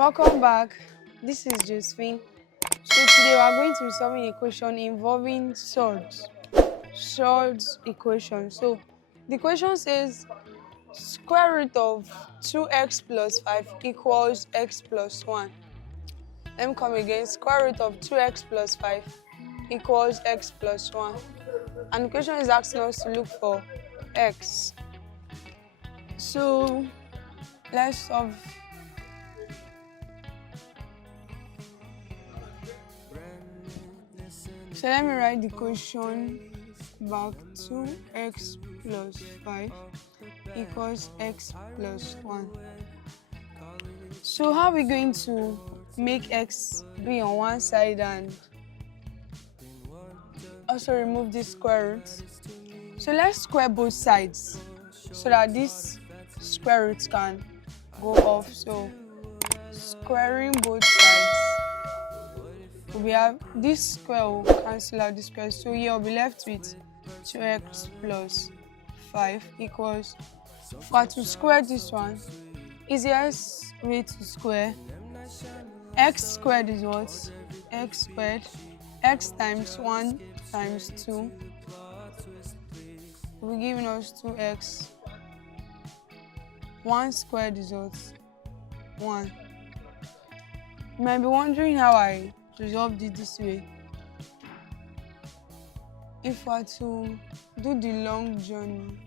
Welcome back. This is Josephine. So today we are going to be solving a question involving surds. Surds equation. So the question says square root of 2x plus 5 equals x plus 1. Let me come again. Square root of 2x plus 5 equals x plus 1. And the question is asking us to look for x. So let's solve. So let me write the question back. 2x plus 5 equals x plus 1. So how are we going to make x be on one side and also remove this square root? So let's square both sides so that this square root can go off. So squaring both sides, we have this square will cancel out this square. So here we'll be left with 2x plus 5 equals, for to square this one, easiest way to square, x squared is what? X squared. X times 1 times 2 will be giving us 2x. 1 squared is what? 1. You might be wondering how I resolved it this way. If I were to do the long journey,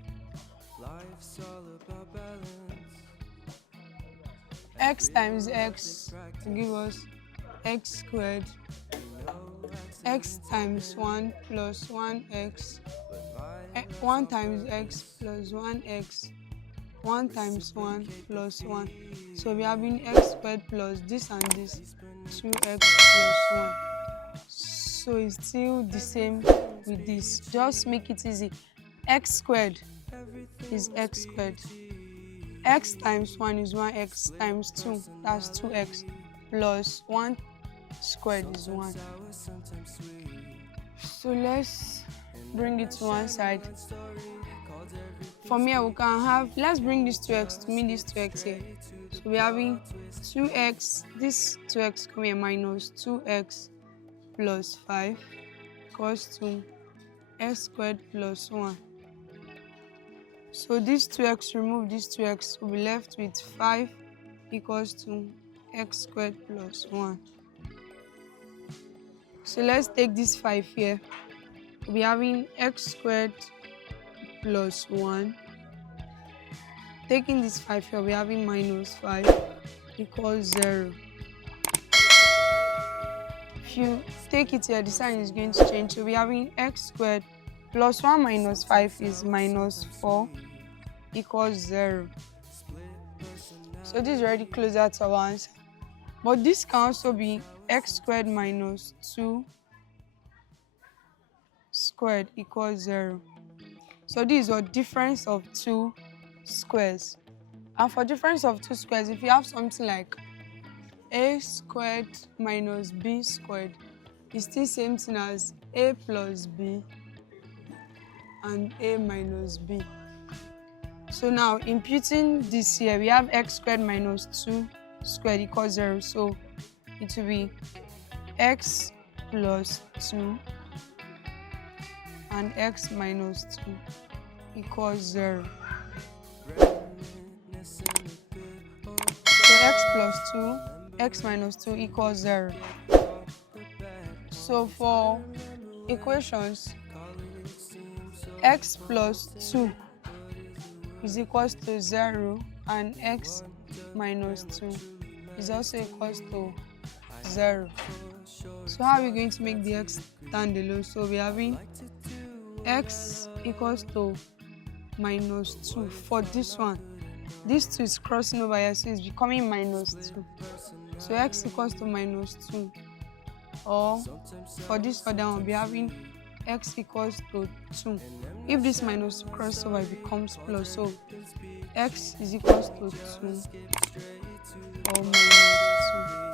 x times x will give us x squared. X times 1 plus 1x. 1 times x plus 1x. 1 times 1 plus 1. So we're having x squared plus this and this, 2x plus 1. So it's still the same with this. Just make it easy. X squared is x squared. X times 1 is 1x times 2, that's 2x, plus 1 squared is 1. So let's bring it to one side. From here we can have, let's bring this 2x to mean this 2x here. So we're having 2x, this 2x come here minus 2x plus 5 equals to x squared plus 1. So this 2x, remove this 2x, will be left with 5 equals to x squared plus 1. So let's take this 5 here. We'll be having x squared plus 1. Taking this 5 here, we're having minus 5 equals 0. If you take it here, the sign is going to change. So we're having x squared plus 1 minus 5 is minus 4 equals 0. So this is already closer to our answer. But this can also be x squared minus 2 squared equals 0. So this is a difference of 2 squares. And for difference of 2 squares, if you have something like a squared minus b squared, it's still same thing as a plus b and a minus b. So now imputing this here, we have x squared minus 2 squared equals 0. So it will be x plus 2 and x minus 2 equals 0. So x plus 2, x minus 2 equals 0. So for equations, x plus 2 is equals to 0 and x minus 2 is also equals to 0. So how are we going to make the x stand alone? So we're having x equals to minus 2 for this one. This 2 is crossing over here, so it's becoming minus 2. So x equals to minus 2. Or for this other one, we'll be having x equals to 2. If this minus 2 crosses over, it becomes plus. So x is equals to 2 or minus 2.